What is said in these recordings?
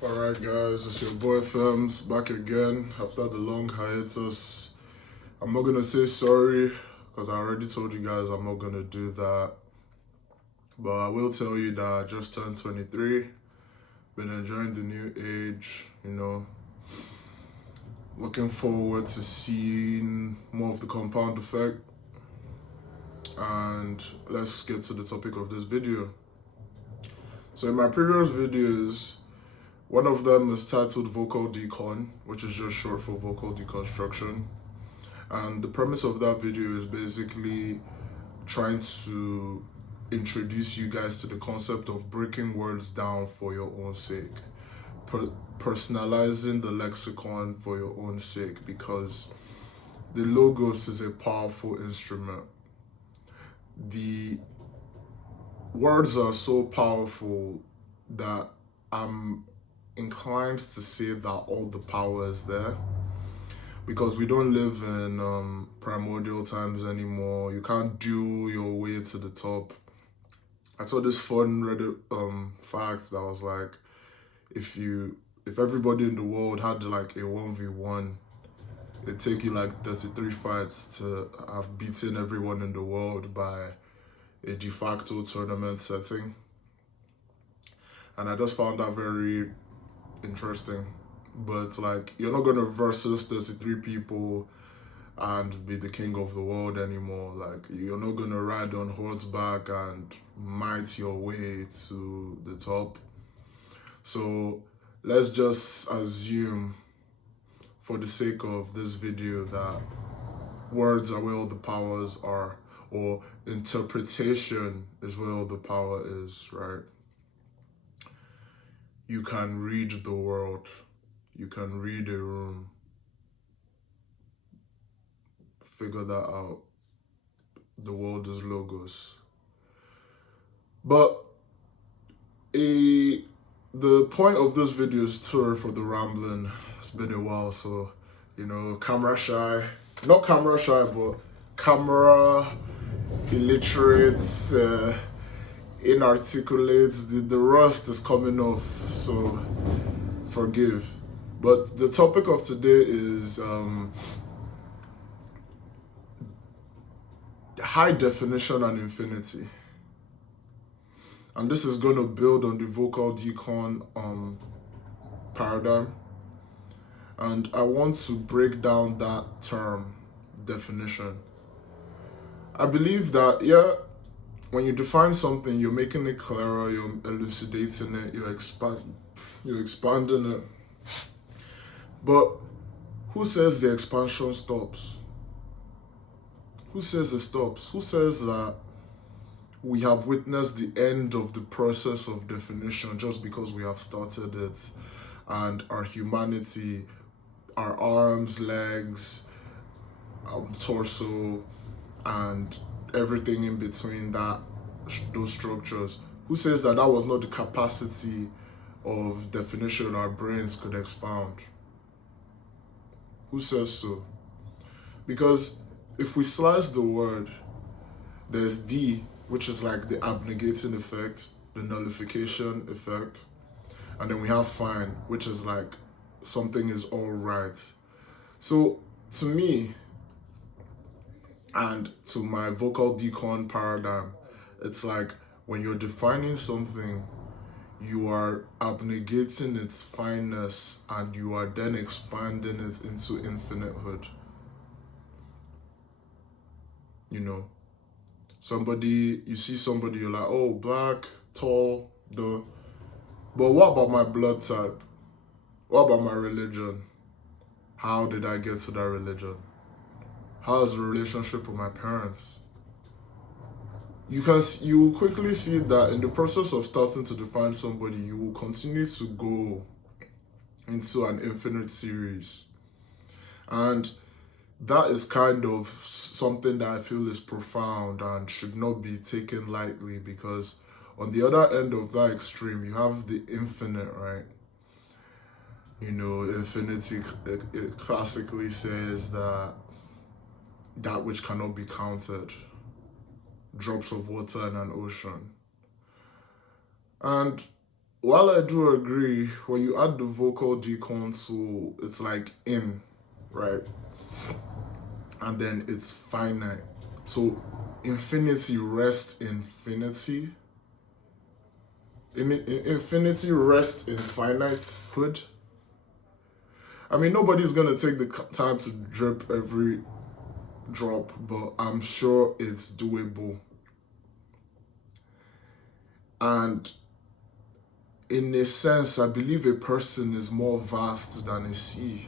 Alright guys, it's your boy FEMZ back again after the long hiatus. I'm not gonna say sorry because I already told you guys I'm not gonna do that. But I will tell you that I just turned 23, been enjoying the new age, looking forward to seeing more of the compound effect. And let's get to the topic of this video. So in my previous videos, one of them is titled Vocal Decon, which is just short for vocal deconstruction. And the premise of that video is basically trying to introduce you guys to the concept of breaking words down for your own sake, personalizing the lexicon for your own sake, because the logos is a powerful instrument. The words are so powerful that I'm inclined to say that all the power is there, because we don't live in primordial times anymore. You can't do your way to the top. I saw this fun Reddit fact that was like, if everybody in the world had like a 1v1, it'd take you like 33 fights to have beaten everyone in the world by a de facto tournament setting. And I just found that very interesting. But like, you're not gonna versus 33 people and be the king of the world anymore. Like, you're not gonna ride on horseback and might your way to the top. So let's just assume, for the sake of this video, that words are where all the powers are, or interpretation is where all the power is, right? You can read the world. You can read a room. Figure that out. The world is logos. But the point of this video is, sorry for the rambling. It's been a while, so, camera shy. Not camera shy, but camera illiterate, inarticulate. The rust is coming off, so forgive. But the topic of today is high definition and infinity. And this is going to build on the vocal decon paradigm. And I want to break down that term, definition. I believe that, when you define something, you're making it clearer, you're elucidating it, you're expanding it. But who says the expansion stops? Who says it stops? Who says that we have witnessed the end of the process of definition just because we have started it, and our humanity, our arms, legs, torso, and everything in between those structures? Who says that was not the capacity of definition our brains could expound? Who says so? Because if we slice the word, there's D, which is like the abnegating effect, the nullification effect. And then we have fine, which is like something is all right. So to me, and to my vocal decon paradigm, it's like when you're defining something, you are abnegating its fineness and you are then expanding it into infinitehood. You see somebody, you're like, oh, black, tall, duh. But what about my blood type? What about my religion? How did I get to that religion? How is the relationship with my parents? You will quickly see that in the process of starting to define somebody, you will continue to go into an infinite series. And that is kind of something that I feel is profound and should not be taken lightly, because on the other end of that extreme, you have the infinite, right? Infinity, it classically says that which cannot be counted. Drops of water in an ocean. And while I do agree, when you add the vocal decon to, it's like in, right? And then it's finite. So infinity rests infinity. Infinity rests in finitehood. I mean, nobody's gonna take the time to drip every drop, but I'm sure it's doable. And in a sense, I believe a person is more vast than a sea.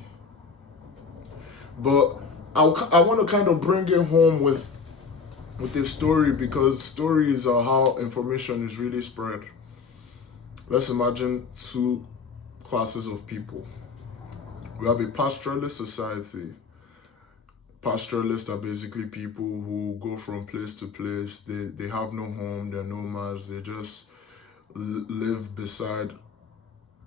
But I want to kind of bring it home with a story, because stories are how information is really spread. Let's imagine two classes of people. We have a pastoralist society. Pastoralists are basically people who go from place to place. They have no home, they're nomads, they just live beside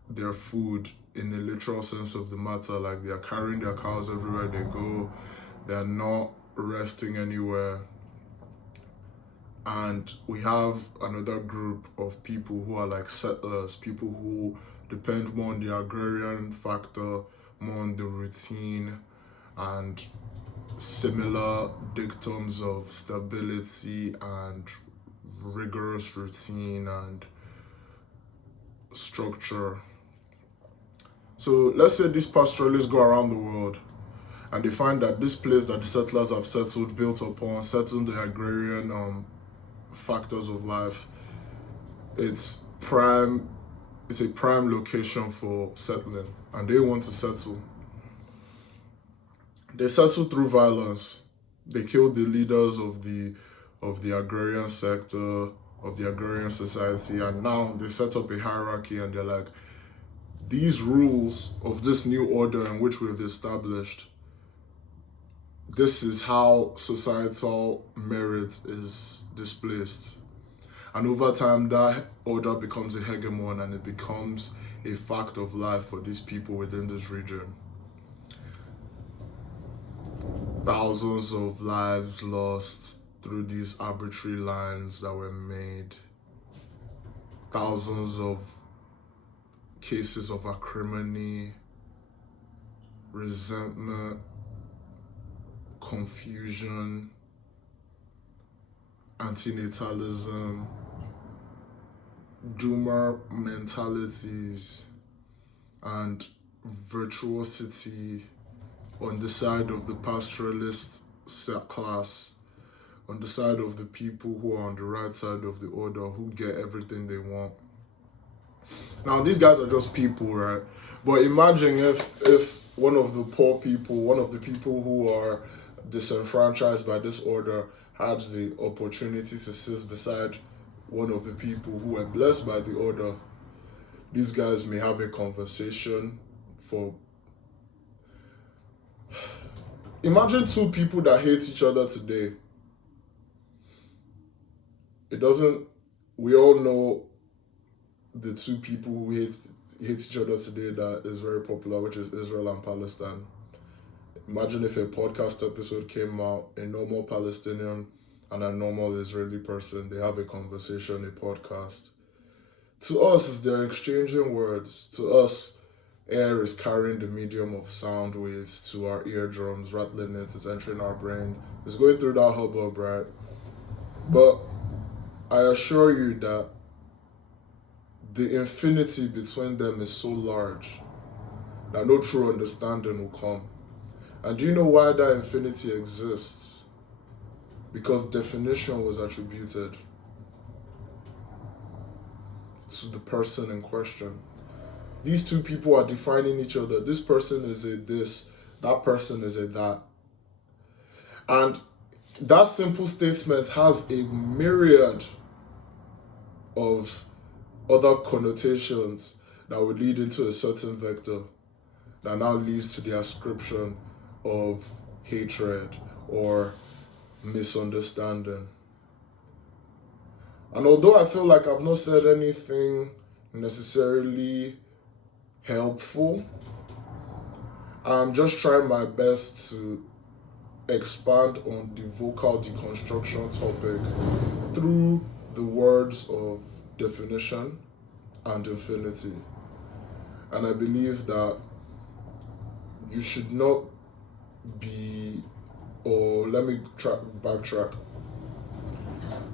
their food in the literal sense of the matter. Like, they're carrying their cows everywhere they go, they're not resting anywhere. And we have another group of people who are like settlers, people who depend more on the agrarian factor, more on the routine, and similar dictums of stability and rigorous routine and structure. So let's say these pastoralists go around the world and they find that this place that the settlers have settled, built upon, settled the agrarian factors of life, it's a prime location for settling, and they want to settle. They settle through violence. They kill the leaders of the agrarian sector, of the agrarian society, and now they set up a hierarchy, and they're like, these rules of this new order in which we've established, this is how societal merit is displaced. And over time, that order becomes a hegemon, and it becomes a fact of life for these people within this region. Thousands of lives lost through these arbitrary lines that were made. Thousands of cases of acrimony, resentment, confusion, antinatalism, doomer mentalities, and virtuosity on the side of the pastoralist class, on the side of the people who are on the right side of the order, who get everything they want. Now, these guys are just people, right? But imagine if one of the poor people, one of the people who are disenfranchised by this order, had the opportunity to sit beside one of the people who were blessed by the order. These guys may have a conversation for... Imagine two people that hate each other today. We all know the two people who hate each other today that is very popular, which is Israel and Palestine. Imagine if a podcast episode came out, a normal Palestinian and a normal Israeli person, they have a conversation, a podcast. To us, they're exchanging words. To us, air is carrying the medium of sound waves to our eardrums, rattling it, it's entering our brain. It's going through that hubbub, right? But I assure you that the infinity between them is so large that no true understanding will come. And do you know why that infinity exists? Because definition was attributed to the person in question. These two people are defining each other. This person is a this, that person is a that. And that simple statement has a myriad of other connotations that would lead into a certain vector that now leads to the ascription of hatred or misunderstanding. And although I feel like I've not said anything necessarily helpful, I'm just trying my best to expand on the vocal deconstruction topic through the words of definition and infinity. And I believe that you should not be, or let me backtrack.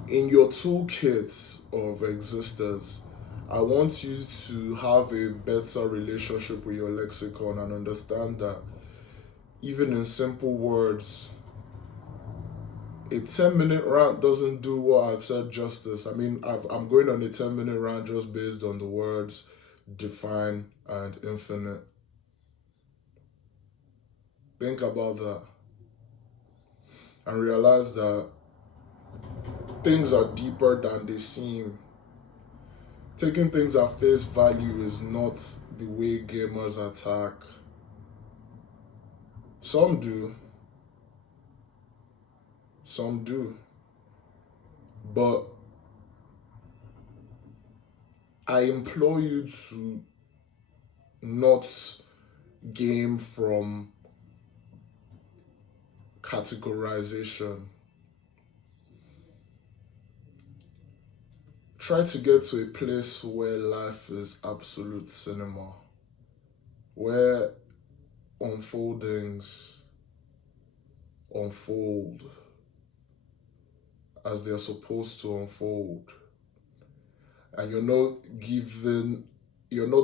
In your toolkit of existence, I want you to have a better relationship with your lexicon and understand that even in simple words, a 10-minute rant doesn't do what I've said justice. I mean, I'm going on a 10-minute rant just based on the words define and infinite. Think about that and realize that things are deeper than they seem. Taking things at face value is not the way gamers attack. Some do. Some do. But I implore you to not game from categorization. Try to get to a place where life is absolute cinema, where unfoldings unfold as they're supposed to unfold. And you're not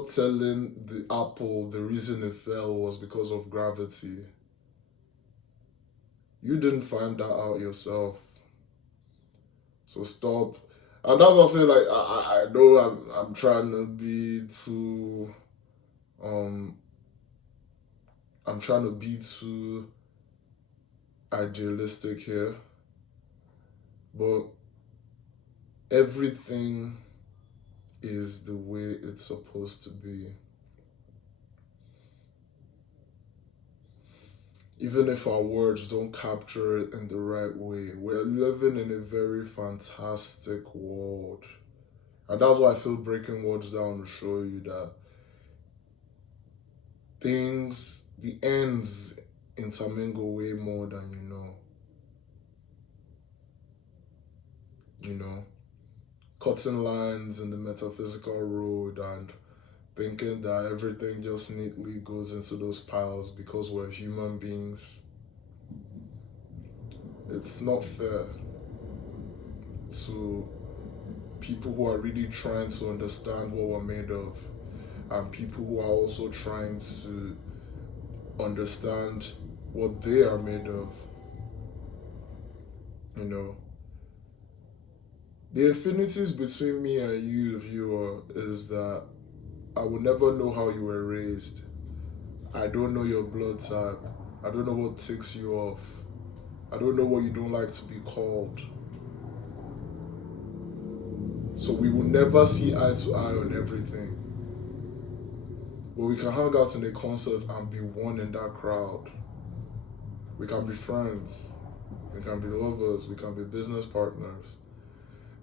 telling the apple the reason it fell was because of gravity. You didn't find that out yourself. So stop. And that's what I'm saying, like, I know I'm trying to be too, I'm trying to be too idealistic here, but everything is the way it's supposed to be. Even if our words don't capture it in the right way, we're living in a very fantastic world. And that's why I feel breaking words down to show you that the ends intermingle way more than you know. You know, cutting lines in the metaphysical road and thinking that everything just neatly goes into those piles because we're human beings. It's not fair to people who are really trying to understand what we're made of, and people who are also trying to understand what they are made of. You know, the infinities between me and you, viewer, is that I will never know how you were raised. I don't know your blood type. I don't know what ticks you off. I don't know what you don't like to be called. So we will never see eye to eye on everything. But we can hang out in a concert and be one in that crowd. We can be friends. We can be lovers. We can be business partners.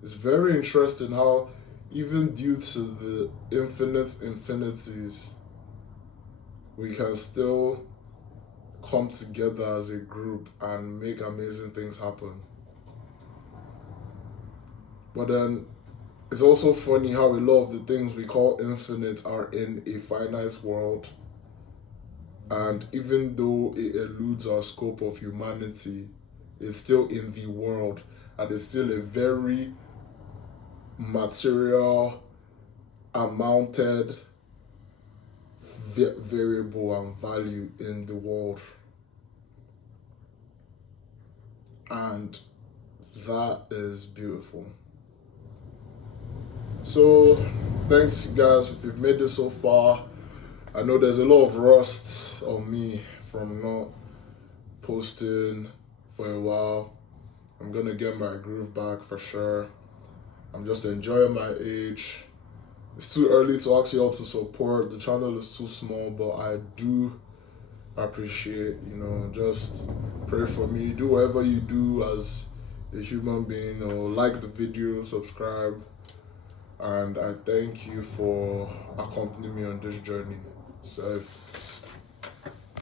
It's very interesting how even due to the infinite infinities, we can still come together as a group and make amazing things happen. But then it's also funny how a lot of the things we call infinite are in a finite world. And even though it eludes our scope of humanity, it's still in the world, and it's still a very material, amounted variable and value in the world. And that is beautiful. So thanks guys if you've made this so far. I know there's a lot of rust on me from not posting for a while. I'm gonna get my groove back for sure. I'm just enjoying my age. It's too early to ask y'all to support. The channel is too small, but I do appreciate, just pray for me. Do whatever you do as a human being, like the video, subscribe. And I thank you for accompanying me on this journey. So